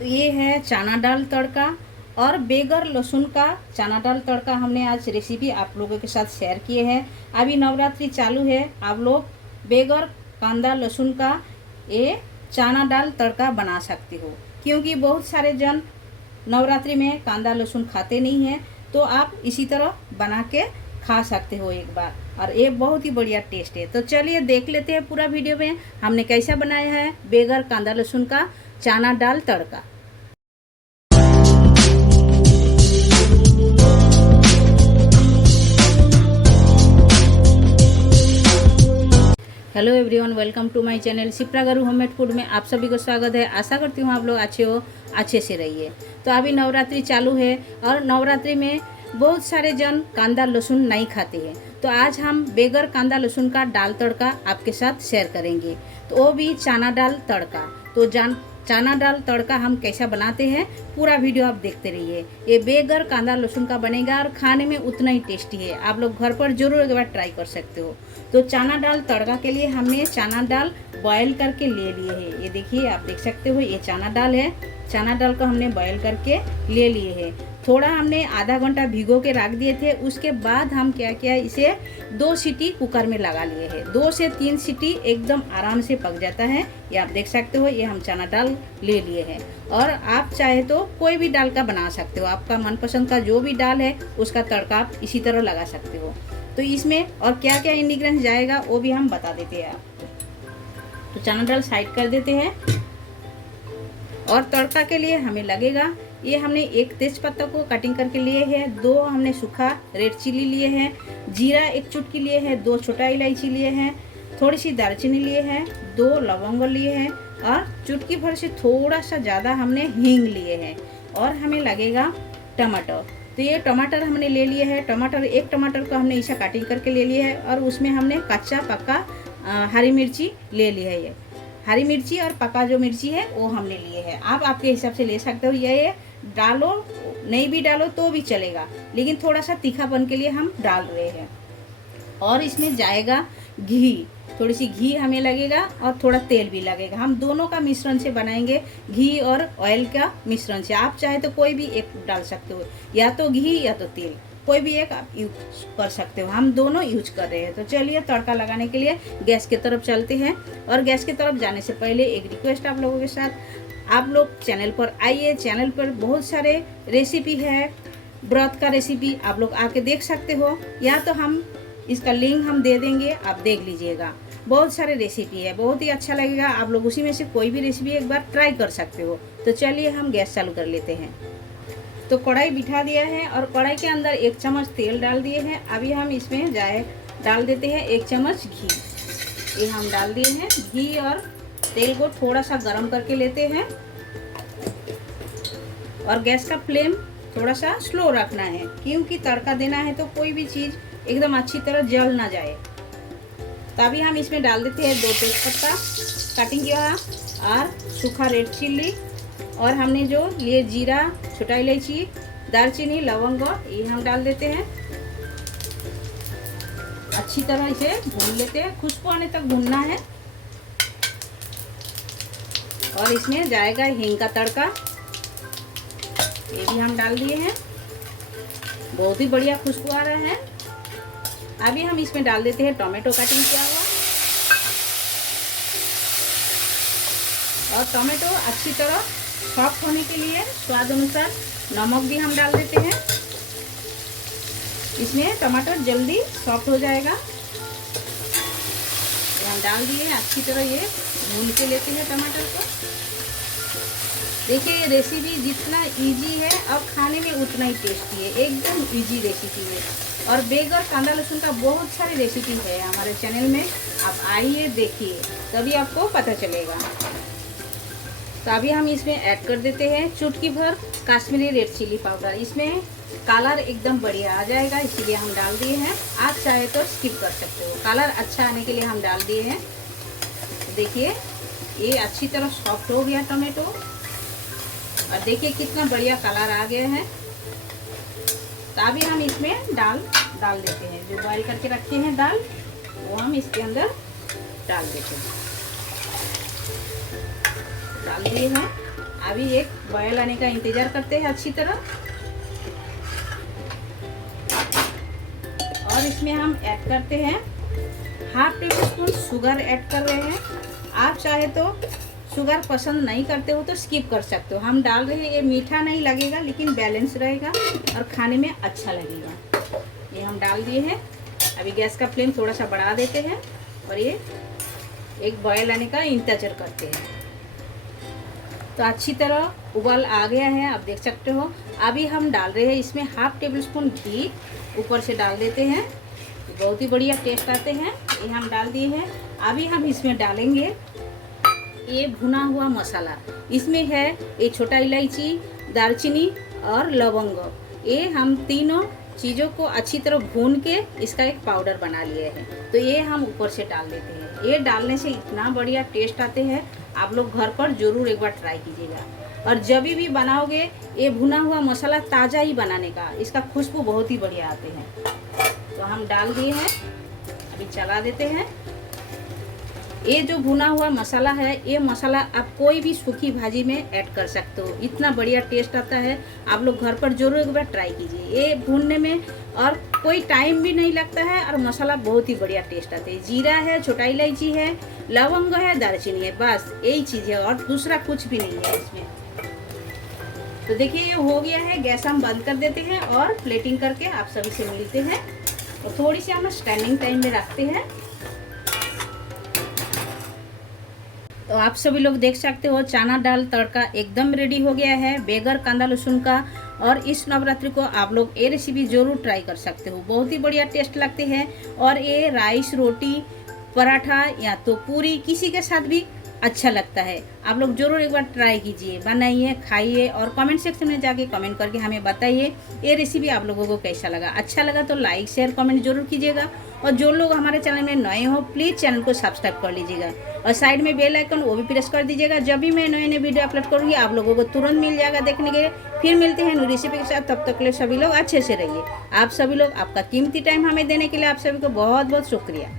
तो ये है चना दाल तड़का और बेगर लहसुन का चना दाल तड़का हमने आज रेसिपी आप लोगों के साथ शेयर किए हैं। अभी नवरात्रि चालू है, आप लोग बेगर कांदा लहसुन का ये चना दाल तड़का बना सकते हो, क्योंकि बहुत सारे जन नवरात्रि में कांदा लहसुन खाते नहीं हैं। तो आप इसी तरह बना के खा सकते हो एक बार, और ये बहुत ही बढ़िया टेस्ट है। तो चलिए देख लेते हैं पूरा वीडियो में हमने कैसा बनाया है बेगर कांदा लहसुन का चना दाल तड़का। Hello everyone, welcome to my channel Shipra गारू होममेड फूड में आप सभी को स्वागत है। आशा करती हूँ आप लोग अच्छे से रहिए। तो अभी नवरात्रि चालू है और नवरात्रि में बहुत सारे जन कांदा लहसुन नहीं खाते हैं। तो आज हम बेगर कांदा लहसुन का दाल तड़का आपके साथ शेयर करेंगे, तो वो भी चना दाल तड़का। तो चना दाल तड़का हम कैसा बनाते हैं पूरा वीडियो आप देखते रहिए। ये बेगर कांदा लहसुन का बनेगा और खाने में उतना ही टेस्टी है। आप लोग घर पर जरूर एक बार ट्राई कर सकते हो। तो चना दाल तड़का के लिए हमने चना दाल बॉयल करके ले लिए है। ये देखिए, आप देख सकते हो ये चना दाल है। चना दाल को हमने बॉयल करके ले लिए है। थोड़ा हमने आधा घंटा भिगो के रख दिए थे। उसके बाद हम क्या किया, इसे 2 सीटी कुकर में लगा लिए हैं। 2 से 3 सीटी एकदम आराम से पक जाता है। ये आप देख सकते हो, ये हम चना दाल ले लिए हैं। और आप चाहे तो कोई भी दाल का बना सकते हो, आपका मनपसंद का जो भी दाल है उसका तड़का आप इसी तरह लगा सकते हो। तो इसमें और क्या क्या इंग्रेडिएंट्स जाएगा वो भी हम बता देते हैं आपको। तो चना दाल साइड कर देते हैं। और तड़का के लिए हमें लगेगा, ये हमने एक तेज पत्ता को कटिंग करके लिए हैं, 2 हमने सूखा रेड चिली लिए हैं, जीरा 1 चुटकी लिए हैं, 2 छोटा इलायची लिए हैं, थोड़ी सी दालचीनी लिए हैं, 2 लवंग लिए हैं और चुटकी भर से थोड़ा सा ज़्यादा हमने हींग लिए हैं। और हमें लगेगा टमाटर। तो ये टमाटर हमने ले लिए हैं। टमाटर 1 टमाटर को हमने ऐसा कटिंग करके ले लिया है। और उसमें हमने कच्चा पक्का हरी मिर्ची ले ली है। ये हरी मिर्ची और पका जो मिर्ची है वो हमने लिए हैं। आप आपके हिसाब से ले सकते हो। ये डालो, नहीं भी डालो तो भी चलेगा, लेकिन थोड़ा सा तीखापन के लिए हम डाल रहे हैं। और इसमें जाएगा घी, थोड़ी सी घी हमें लगेगा और थोड़ा तेल भी लगेगा। हम दोनों का मिश्रण से बनाएंगे, घी और ऑयल का मिश्रण से। आप चाहे तो कोई भी एक डाल सकते हो, या तो घी या तो तेल, कोई भी एक आप यूज कर सकते हो। हम दोनों यूज कर रहे हैं। तो चलिए तड़का लगाने के लिए गैस की तरफ चलते हैं। और गैस की तरफ जाने से पहले एक रिक्वेस्ट आप लोगों के साथ, आप लोग चैनल पर आइए। चैनल पर बहुत सारे रेसिपी है, व्रत का रेसिपी आप लोग आके देख सकते हो, या तो हम इसका लिंक हम दे देंगे, आप देख लीजिएगा। बहुत सारे रेसिपी है, बहुत ही अच्छा लगेगा। आप लोग उसी में से कोई भी रेसिपी एक बार ट्राई कर सकते हो। तो चलिए हम गैस चालू कर लेते हैं। तो कढ़ाई बिठा दिया है और कढ़ाई के अंदर 1 चम्मच तेल डाल दिए हैं। अभी हम इसमें डाल देते हैं 1 चम्मच घी। ये हम डाल दिए हैं घी, और तेल को थोड़ा सा गर्म करके लेते हैं। और गैस का फ्लेम थोड़ा सा स्लो रखना है, क्योंकि तड़का देना है तो कोई भी चीज़ एकदम अच्छी तरह जल ना जाए। तभी हम इसमें डाल देते हैं 2 तेजपत्ता कटिंग किया और सूखा रेड चिल्ली, और हमने जो लिए जीरा, छोटा इलायची, दालचीनी, लवंग, ये हम डाल देते हैं। अच्छी तरह इसे भून लेते हैं, खुशबू आने तक भूनना है। और इसमें जाएगा हींग का तड़का, ये भी हम डाल दिए हैं। बहुत ही बढ़िया खुशबू आ रहा है। अभी हम इसमें डाल देते हैं टोमेटो कटिंग किया हुआ, और टोमेटो अच्छी तरह सॉफ्ट होने के लिए स्वाद अनुसार नमक भी हम डाल देते हैं। इसमें टमाटर जल्दी सॉफ्ट हो जाएगा। ये हम डाल दिए, अच्छी तरह ये भून के लेते हैं टमाटर को। देखिए, ये रेसिपी जितना इजी है और खाने में उतना ही टेस्टी है। एकदम इजी रेसिपी है। और बेगर कांदा लहसुन का बहुत सारी रेसिपी है हमारे चैनल में, आप आइए देखिए, तभी आपको पता चलेगा। तो अभी हम इसमें ऐड कर देते हैं चुटकी भर कश्मीरी रेड चिली पाउडर। इसमें कलर एकदम बढ़िया आ जाएगा, इसीलिए हम डाल दिए हैं। आप चाहे तो स्किप कर सकते हो, कलर अच्छा आने के लिए हम डाल दिए हैं। देखिए, ये अच्छी तरह सॉफ्ट हो गया टमाटो, और देखिए कितना बढ़िया कलर आ गया है। तो अभी हम इसमें डाल देते हैं, जो बॉईल करके रखे हैं दाल, वो हम इसके अंदर डाल देते हैं। डाल दिए हैं। अभी एक बॉयल आने का इंतज़ार करते हैं अच्छी तरह। और इसमें हम ऐड करते हैं half table spoon sugar add कर रहे हैं। आप चाहे तो शुगर पसंद नहीं करते हो तो स्किप कर सकते हो। हम डाल रहे हैं, ये मीठा नहीं लगेगा लेकिन बैलेंस रहेगा और खाने में अच्छा लगेगा। ये हम डाल दिए हैं। अभी गैस का फ्लेम थोड़ा सा बढ़ा देते हैं और ये एक बॉयल आने का इंतज़ार करते हैं। तो अच्छी तरह उबाल आ गया है, आप देख सकते हो। अभी हम डाल रहे हैं इसमें हाफ टेबल स्पून घी ऊपर से डाल देते हैं, बहुत ही बढ़िया टेस्ट आते हैं। ये हम डाल दिए हैं। अभी हम इसमें डालेंगे ये भुना हुआ मसाला। इसमें है ये छोटा इलायची, दालचीनी और लवंग। ये हम तीनों चीज़ों को अच्छी तरह भून के इसका एक पाउडर बना लिए हैं। तो ये हम ऊपर से डाल देते हैं। ये डालने से इतना बढ़िया टेस्ट आते हैं, आप लोग घर पर ज़रूर एक बार ट्राई कीजिएगा। और जब भी बनाओगे ये भुना हुआ मसाला ताज़ा ही बनाने का, इसका खुशबू बहुत ही बढ़िया आते हैं। तो हम डाल दिए हैं, अभी चला देते हैं। ये जो भुना हुआ मसाला है, ये मसाला आप कोई भी सूखी भाजी में ऐड कर सकते हो, इतना बढ़िया टेस्ट आता है। आप लोग घर पर जरूर एक बार ट्राई कीजिए। ये भूनने में और कोई टाइम भी नहीं लगता है और मसाला बहुत ही बढ़िया टेस्ट आता है। जीरा है, छोटा इलायची है, लवंग है, दालचीनी है, बस यही चीज़ है और दूसरा कुछ भी नहीं है इसमें। तो देखिए ये हो गया है। गैस हम बंद कर देते हैं और प्लेटिंग करके आप सभी से मिलते हैं। और थोड़ी सी हम स्टैंडिंग टाइम में रखते हैं। तो आप सभी लोग देख सकते हो चना दाल तड़का एकदम रेडी हो गया है बेगर कांदा लहसुन का। और इस नवरात्रि को आप लोग ये रेसिपी ज़रूर ट्राई कर सकते हो, बहुत ही बढ़िया टेस्ट लगते हैं। और ये राइस, रोटी, पराठा या तो पूरी किसी के साथ भी अच्छा लगता है। आप लोग जरूर एक बार ट्राई कीजिए, बनाइए, खाइए और कमेंट सेक्शन में जाके कमेंट करके हमें बताइए ये रेसिपी आप लोगों को कैसा लगा। अच्छा लगा तो लाइक शेयर कमेंट जरूर कीजिएगा। और जो लोग हमारे चैनल में नए हो प्लीज़ चैनल को सब्सक्राइब कर लीजिएगा और साइड में बेल आइकन वो भी प्रेस कर दीजिएगा। जब भी मैं नए नए वीडियो अपलोड करूँगी आप लोगों को तुरंत मिल जाएगा देखने के लिए। फिर मिलते हैं नई रेसिपी के साथ, तब तक के लिए सभी लोग अच्छे से रहिए। आप सभी लोग आपका कीमती टाइम हमें देने के लिए आप सभी को बहुत बहुत शुक्रिया।